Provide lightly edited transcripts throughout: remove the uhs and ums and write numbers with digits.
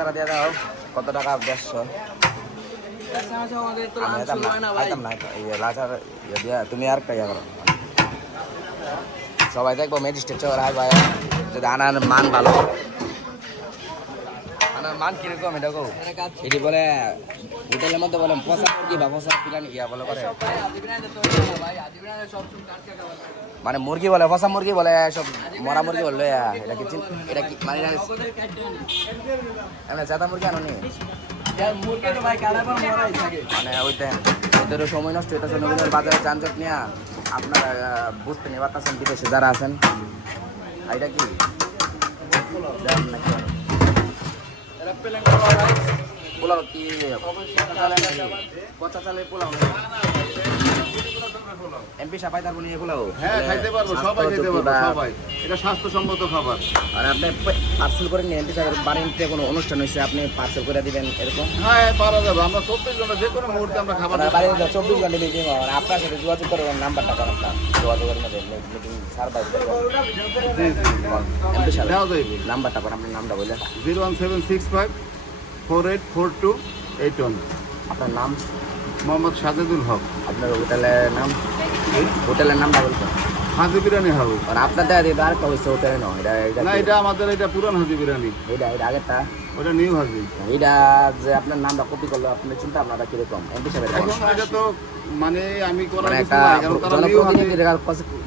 লাচারা দিয়ে দাও কত টাকা 150 লাচার দিয়া তুমি আর কাইয়া করো সবাই দেখবো ম্যাজিস্ট্রেট চোর আয় ভাই যদি আনার মান ভালো আনার মান কিরকম এটা কো এটি বলে হোটেলের মধ্যে বলে পচা মুরগি বা পচা বিরিয়ানি ইয়া বলে করে মানে মুরগি বলে পচা মুরগি বলে সব মরা মুরগি বললো এটা কি মানে এমনি জাদা মুরগি আনো নি মানে ওইটা ওদেরও সময় নষ্ট হইতেছে নবীনের বাজারে যানজট নিয়ে আপনারা বুঝতে নিয়ে পারতেছেন বিদেশে যারা আছেন এটা কি পোলাও কি পচা চালের পোলাও এমপি সাফাই তারপর নিয়ে পোলাও হ্যাঁ খাইতে পারবো সবাই খেতে পারবো সবাই এটা স্বাস্থ্যসম্মত খাবার আর আপনি পার্সেল করে নিয়ে এমপি সাহেবের বাড়িতে কোনো অনুষ্ঠান হয়েছে আপনি পার্সেল করে দিবেন এরকম হ্যাঁ পারা যাবে আমরা 24 ঘন্টা যে কোনো মুহূর্তে আমরা খাবার বাড়িতে 24 ঘন্টা মিটিং হয় আপনার সাথে যোগাযোগ করবেন নাম্বারটা করেন যোগাযোগের মধ্যে মিটিং সার্ভাইস এমপি সাহেব দেওয়া যাবে নাম্বারটা করেন আপনার নামটা বলে 01765 484281 আপনার নাম মোহাম্মদ সাজেদুল হক আপনার হোটেলের নামটা বলতে হাজি বিরিয়ানি হাউস আর আপনার দেখা দিয়ে আরেকটা হয়েছে হোটেলে নয় না এটা আমাদের এটা পুরান হাজি বিরিয়ানি এটা আগেরটা ওটা নিউ হাজি এটা যে আপনার নামটা কপি করলো আপনার চিন্তা আপনারা কিরকম এমপি সাহেবের এখন এটা তো মানে আমি করার মানে কিছু একটা নাই কারণ তারা নিউ হাজি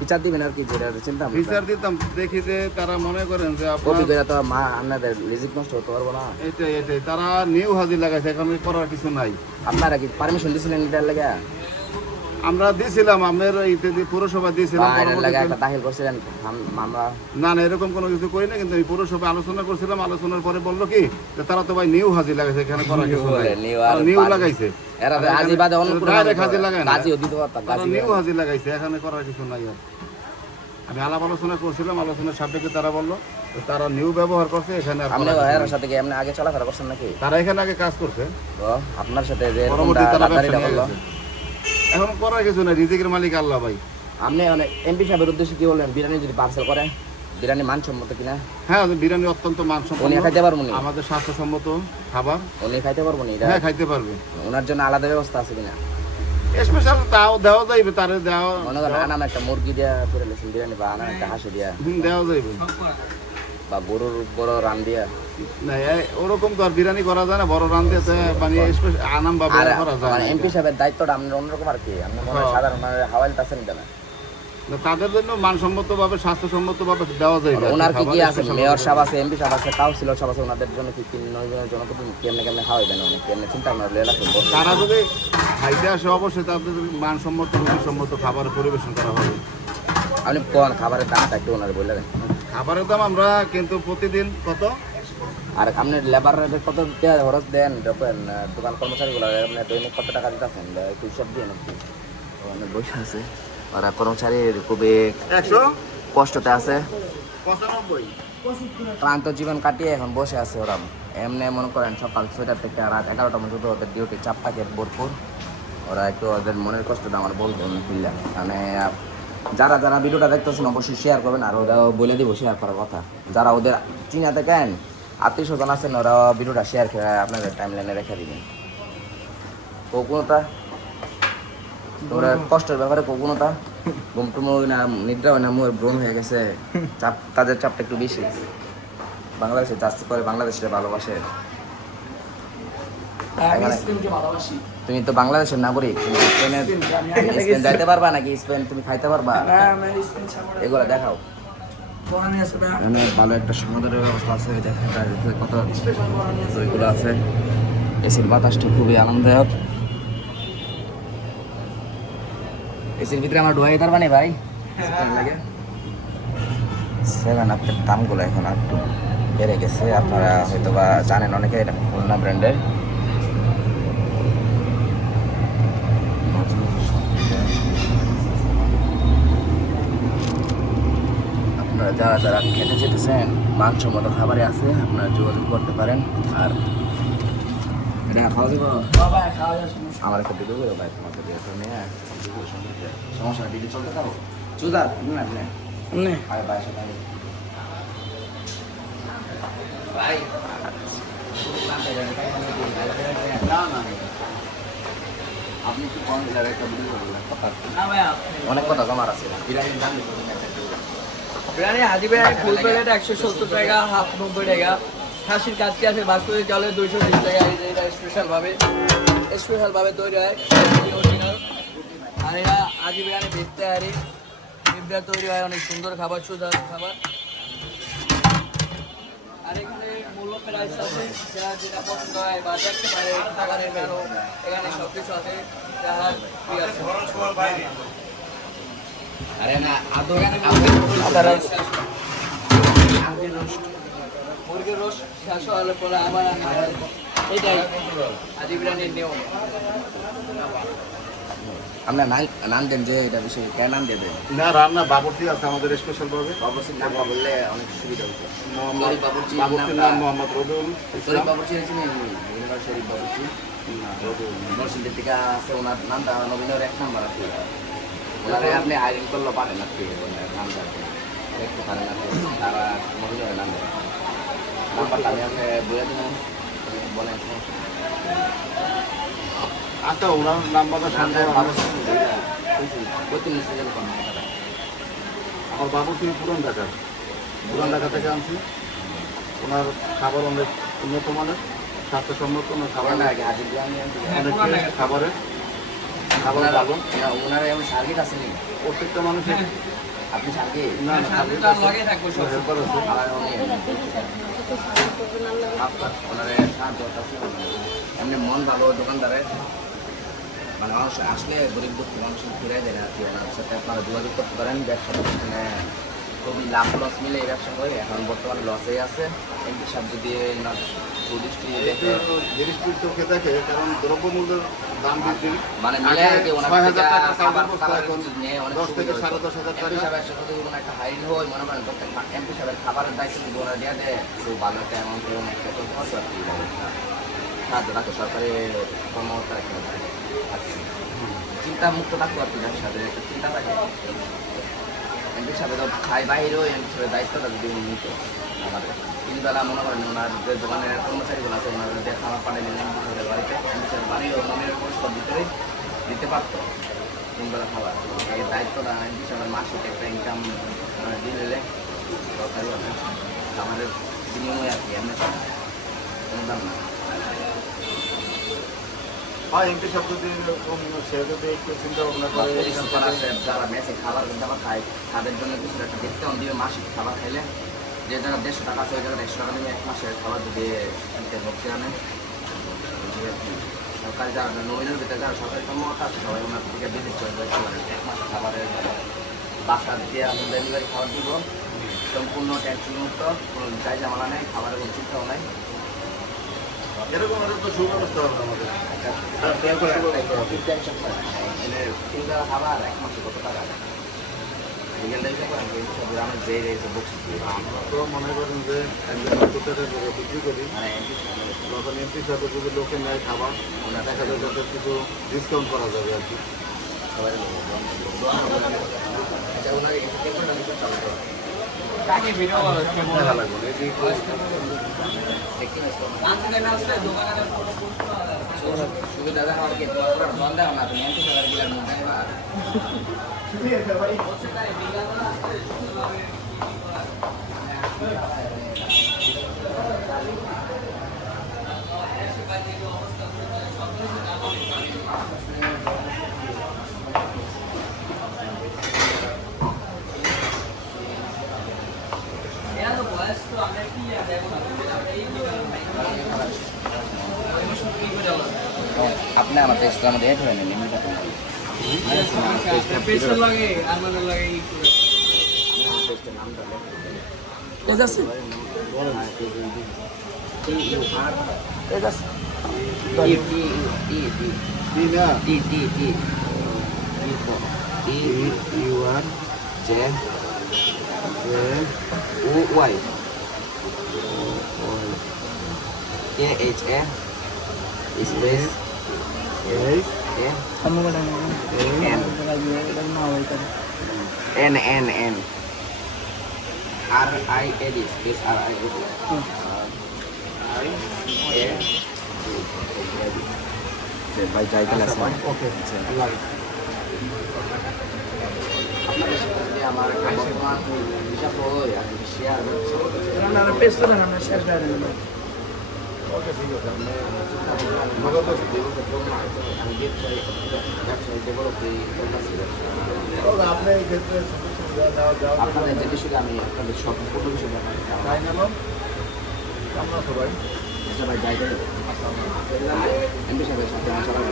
বিচার দিবেন আর কি যেটা চিন্তা বিচার দিতাম দেখি যে তারা মনে করেন যে কপি করে তো মা আপনাদের রিজিক নষ্ট হতে পারবো না এটাই তারা নিউ হাজি লাগাইছে এখন করার কিছু নাই আপনারা কি পারমিশন দিয়েছিলেন এটার লাগে আমরা দিয়েছিলাম আমাদের পুরসভা দিয়েছিলাম দাখিল করছিলেন মামলা না এরকম কোনো কিছু করি না কিন্তু এই পুরসভা আলোচনা করছিলাম আলোচনার পরে বললো কি যে তারা তো ভাই নিউ হাজি লাগাইছে এখানে করার কিছু নাই নিউ লাগাইছে এরা আজি বাদে অন্য ডাইরেক্ট হাজি লাগায় না আজিও দিতে পারতাম তারা নিউ হাজি লাগাইছে এখানে করার কিছু নাই আর আমি আলাপ আলোচনা করছিলাম আলোচনার সাপেক্ষে তারা বললো তারা নিউ ব্যবহার করছে এখানে আর আপনি এর সাথে কি আপনি আগে চলাফেরা করছেন নাকি তারা এখানে আগে কাজ করছে তো আপনার সাথে যে পরবর্তী তারা ব্যবসা নিয়ে গেছে। এখন করার কিছু নাই রিজিকের মালিক আল্লাহ ভাই আপনি এমপি সাহেবের উদ্দেশ্যে কি বললেন বিরিয়ানি যদি পার্সেল করে বিরিয়ানি মানসম্মত কিনা হ্যাঁ বিরিয়ানি অত্যন্ত মানসম্পন্ন উনি খাইতে পারবো না আমাদের স্বাস্থ্যসম্মত খাবার উনি খাইতে পারবো না হ্যাঁ খাইতে পারবে ওনার জন্য আলাদা ব্যবস্থা আছে কিনা স্পেশাল তাও দেওয়া যাইবে তারে দেওয়া মনে করেন আনাম একটা মুরগি দিয়া করে লেছেন বিরিয়ানি বা আনাম একটা হাঁসি দিয়া দেওয়া যাইবে বা গরুর বড় রান দিয়া না ওরকম তো আর বিরিয়ানি করা যায় না বড় রান্ধে মানে আনাম বা বড় করা যায় মানে এমপি সাহেবের দায়িত্বটা আপনার অন্যরকম আর কি আপনি মনে হয় সাধারণ হাওয়াইল আছেন কেন তাদের জন্য মানসম্মত ভাবে স্বাস্থ্যসম্মত ভাবে দেওয়া যায় ওনার কি কি আছে মেয়র সাহেব আছে এমপি সাহেব আছে কাউন্সিলর সাহেব আছে ওনাদের জন্য কি 3-9 জনের জনপ্রতিনিধি কেমনে খাওয়াইবেন অনেক কেমনে চিন্তা ভাবনা লেলা করবো তারা যদি খাইতে আসে অবশ্যই তাদের মানসম্মত রুচিসম্মত খাবার পরিবেশন করা হবে আপনি কোন খাবারের দামটা একটু ওনার বললেন খাবারের দাম আমরা কিন্তু প্রতিদিন কত আর আপনি লেবার কত খরচ দেন দোকান কর্মচারীগুলো আপনি দৈনিক কত টাকা দিতেছেন একটু হিসাব দিয়ে নাকি অনেক বসে আছে ওরা কর্মচারীর খুবই কষ্টতে আছে 95 ক্লান্ত জীবন কাটিয়ে এখন বসে আছে ওরা এমনি মনে করেন সকাল 6টা থেকে রাত 11টা পর্যন্ত ওদের ডিউটি চাপ থাকে ভরপুর ওরা একটু ওদের মনের কষ্টটা আমার বলবো ফিরলাম মানে যারা যারা ভিডিওটা দেখতেছেন অবশ্যই শেয়ার করবেন আর ওরা বলে দিব শেয়ার করার কথা যারা ওদের চিনাতে কেন আত্মীয় স্বজন আছেন ওরা ভিডিওটা শেয়ার করে আপনাদের টাইম লাইনে রেখে দিবেন কোনটা তোমরা কষ্টের ব্যাপারে কোনটা ঘুম টুম না নিদ্রা হয় না মোর ভ্রম হয়ে গেছে চাপ কাজের চাপটা একটু বেশি বাংলাদেশে চাষ করে বাংলাদেশে ভালোবাসে তুমি তো বাংলাদেশের নাগরিক স্পেন যাইতে পারবা নাকি স্পেন তুমি খাইতে পারবা এগুলো দেখাও অনেক ভালো একটা সমুদ্রের ব্যবস্থা আছে কত ওইগুলো আছে এসির বাতাসটা খুবই আনন্দদায়ক এসির ভিতরে আমার ঢুকাই পারবা না ভাই লাগে 7 আপের দামগুলো এখন একটু বেড়ে গেছে আপনারা হয়তো বা জানেন অনেকে এটা খুলনা ব্র্যান্ডের আপনারা যারা যারা খেতে যেতেছেন মানসম্মত খাবারে আছে আপনারা যোগাযোগ করতে পারেন আর এটা খাওয়া যাবো আমার একটা ভিডিও করে ভাই তোমাকে সমস্যা ভিডিও চলতে থাকো চুদার আপনি ভাই না না আপনি একটু কম দিলে একটা ভিডিও করবেন কথা না ভাইয়া অনেক কথা জমার আছে বিরিয়ানির দাম বেশি না একটা দিও। বিরিয়ানি হাজি বিরিয়ানি ফুল প্লেট 170 টাকা, হাফ 90 টাকা। খাসির কাচ্চি আছে বাসমতি চাউলের 220 টাকা। এটা স্পেশাল ভাবে তৈরি হয় original। আর এটা হাজি বিরিয়ানি ভেজতে হারি বিফটা তৈরি হয় অনেক সুন্দর খাবার, সুস্বাদু খাবার। আর এখানে মূল্য প্রাইস আছে, যারা যেটা পছন্দ হয় বা দেখতে পারে খাবারের মেনু, এখানে সব কিছু আছে যার ফ্রি আছে। আরে না আদৌ মুরগির রোস্ট শেষ হওয়ার পরে আবার এটাই হাজি বিরিয়ানির নিয়ম। আমরা নাম দেন যে এটা বিষয়ে কেন নাম দেবে না রান্না বাবুর্চি আছে আমাদের স্পেশাল ভাবে অবশ্যই নাম বললে অনেক সুবিধা হতো মোহাম্মদ বাবুর্চি বাবুর্চির নাম মোহাম্মদ রবিউল শরীফ ইসলাম বাবুর্চি চিনেন শরীফ বাবুর্চি নরসিংদীর থেকে আছে ওনার নামটা নবীনের এক নাম্বার আছে ওনারে আপনি হায়ারিং করলে পারেন না নামটা দেখতে পারেন না তারা নবীনের নাম দেয় নাম্বারটা আমি আপনাকে বলে দিলাম বলেন আচ্ছা ওনার নাম্বারটা সামনে আমার বাবুর্চি পুরান ঢাকা থেকে আনছি ওনার খাবার অনেক উন্নত মানের স্বাস্থ্যসম্মত ওনার খাবার অনেক খাবারের খাবার ভালো ওনারা এমন সার্কিট আছে নি প্রত্যেকটা মানুষের আপনি সার্কিট না না সার্ভিস তার আছে, লগে থাকবো সব। হেল্পার আছে ওনারে সাহায্য আছে এমনি মন ভালো দোকানদারের মানে মানুষ আসলে গরিব দুঃখ মানুষ ফিরে দেয় আর কি ওনার সাথে আপনারা যোগাযোগ করতে পারেন ব্যবসা প্রতিষ্ঠানে খুবই লাভ লস মিলে এই ব্যবসা করে এখন বর্তমানে লসেই আছে এমনি সব যদি টুরিস্ট দেখে জিনিসটির চোখে দেখে কারণ দ্রব্যমূল্যের দাম বৃদ্ধি মানে মিলে আর কি ওনার 6,000 থেকে টাকা খাবার চাউলের বস্তা খাবার এখন নিয়ে অনেক 10 থেকে সুবিধা হতো। 10,500 এমপি টাকা সাহেবের সাথে যদি কোনো একটা হাইরিং হয় মনে করেন প্রত্যেক এমপি সাহেবের খাবারের দায়িত্ব যদি ওরা দেওয়া দেয় তো ভালো একটা অ্যামাউন্ট এবং একটা তো খরচ আর কি সাহায্য রাখে সরকারি কর্মকর্তা একটা চিন্তা মুক্ত থাকতো আর কি ব্যবসাদের একটা চিন্তা থাকে এমপি সাহেব তো খাই বাইরেও এমপি সাহেবের দায়িত্বটা যদি উনি নিত আমাদের তিনবেলা মনে করেন ওনার যে দোকানের কর্মচারীগুলো আছে ওনাদের যে খাবার পাঠালেন এমপি সাহেবের বাড়িতে এমপি সাহেবের বাড়িও নমিনের পরিষ্কার ভিতরে দিতে পারতো তিনবেলা খাবার এই দায়িত্বটা এমপি সাহেবের মাসিক একটা ইনকাম দিলে সরকারিভাবে আমাদের বিনিময় আর কি এমনি কোনো দাম না হয় এমপি শব্দ দিয়ে এরকম সে যদি একটু চিন্তা ভাবনা করে পরিশ্রম করা আছে যারা মেসে খাবার দাবার খায় তাদের জন্য কিছু একটা ডিসকাউন্ট দিবে মাসিক খাবার খাইলে যে জায়গা 150 টাকা আছে ওই জায়গায় 100 টাকা নিয়ে এক মাসের খাবার যদি ভক্তি আনেন সরকারি যারা নমিনের ভিতরে যারা সরকারি কর্মকর্তা আছে সবাই ওনার থেকে ভিজিট করে এক মাস খাবারের বাসা দিয়ে আমি ডেলিভারি খাবার দিব সম্পূর্ণ ট্যাক্সি মুক্ত কোনো চাই জামালা নেই খাবারের কোনো চিন্তাও নাই এরকম একটা তো সুব্যবস্থা হবে আমাদের তিনবেলা খাবার এক মাসে কত টাকা আমি যে রেখে বসছি আমরা তো মনে করেন যে একজন কোথায় বিক্রি করি মানে তখন এমপি সাথে যদি লোকে নেয় খাবার দেখা যায় যাতে কিছু ডিসকাউন্ট করা যাবে আর কি সবাই তাকে ভিডিও দেখা লাগবে না। এই সুবিধা দেখা কি তোমার বন্ধ না তুমি এত টাকা দিলাম না আপনি আমার টেস্ট আমাদের এড হয়ে নেন পেছন লাগে আমাদের লাগে ই করে ঠিক আছে কি না your J O Y A H A space A N N N R I A D space R I A D যে ভাই যাইতে আচ্ছা লাগছে ভাই, ওকে, আল্লাহ হাফেজ। আপনাদের সাথে যদি আমার একটা বর্তমান হিসাব হয় আর শেয়ার রান্নার পেস্ট দেবেন আমরা শেষ করে দেবেন ওকে, ঠিক আছে। আমি ব্যবসায়ী ডেভেলপ তবে আপনি এই ক্ষেত্রে সুযোগ সুবিধা দেওয়ার আপনাদের জন্য যে বিষয়টা আমি আপনাদের সব কোনো বিষয় দেখাচ্ছি তাই নিলাম। কেমন আছো ভাই? ভাই যাইতে এমপি সাহেবের সাথে আমার সবাই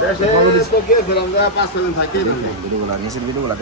দেশে তো গিয়েছিলাম, 5 দিন থাকি। ভিডিওগুলো নিচের ভিডিওগুলো